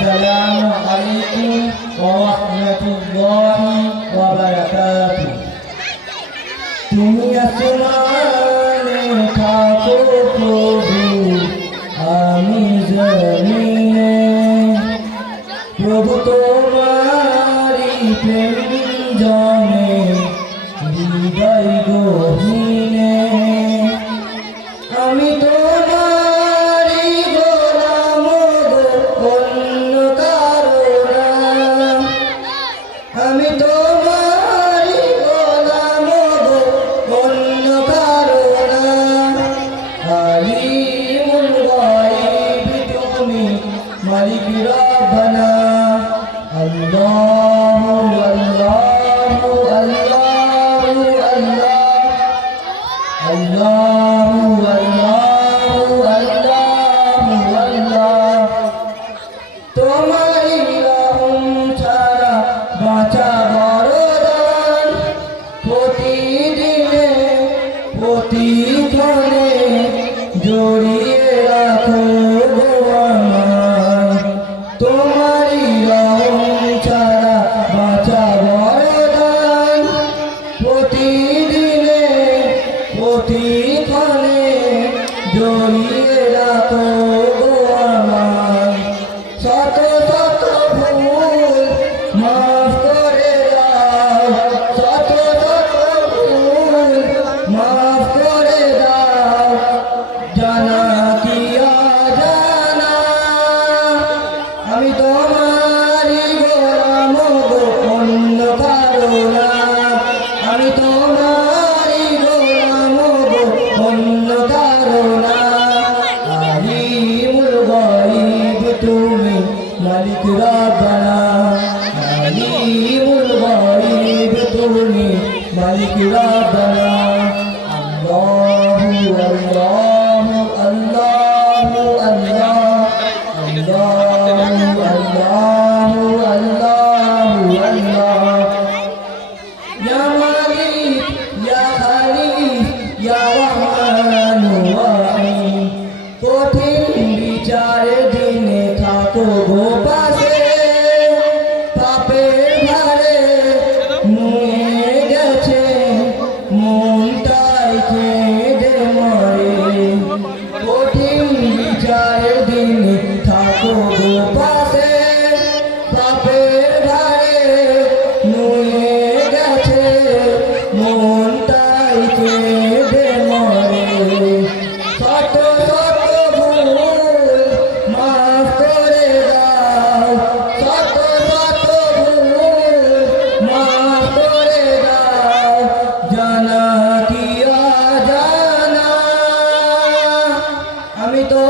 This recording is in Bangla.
আসসালামু আলাইকুম ওয়া রাহমাতুল্লাহি ওয়া বারাকাতুহু। তুমি আসমানে থাকো প্রভু, আমি জমিনে, প্রভু তোমারি প্রেম জমে হৃদয় গহীনে। আমি তোমারি গোলাম গো, অন্য কারো না। আমি তোমারি গোলাম গো, অন্য কারো না। আলিমুল গায়ব তুমি, মালিক রব্বানা। আল্লাহু আল্লাহু আল্লাহু আল্লাহ, আল্লাহু আল্লাহু আল্লাহু আল্লাহ। তোমারই রহম ছাড়া বাঁচা বরদান, প্রতিদিনে প্রতিক্ষণে জড়িয়ে রাখো গো আমায়। তোমারই রহম ছাড়া বাঁচা বরদান, প্রতিদিনে প্রতিক্ষণে জড়িয়ে রাখো গো আমায়। শত শত ভুল মাফ করে দাও, শত শত ভুল মাফ করে দাও, জানা কি অজানা। আমি তোমারি গোলাম গো, অন্য কারো না। আমি তোমারি গোলাম গো, অন্য কারো না। আলিমুল গায়ব তুমি, মালিক রব্বানা। আলিমুল গায়ব তুমি, মালিক রব্বানা। আল্লাহু আল্লাহু আল্লাহু আল্লাহ, আল্লাহু আল্লাহু আল্লাহু আল্লাহ। ইয়া মালিক ইয়া খালিক ইয়া রহমান রহিম, কঠিন বিচারের দিনে থাকো গো পাশে। পাপের ভারে নুয়ে গেছে মনটাই কেঁদে মরে। কঠিন বিচারের দিনে থাকো গো পাশে। পাপের ভারে নুয়ে গেছে মনটাই কেঁদে মরে। শত শত ভুল মাফ করে দাও, শত শত ভুল মাফ করে দাও, জানা কি অজানা। আমি তো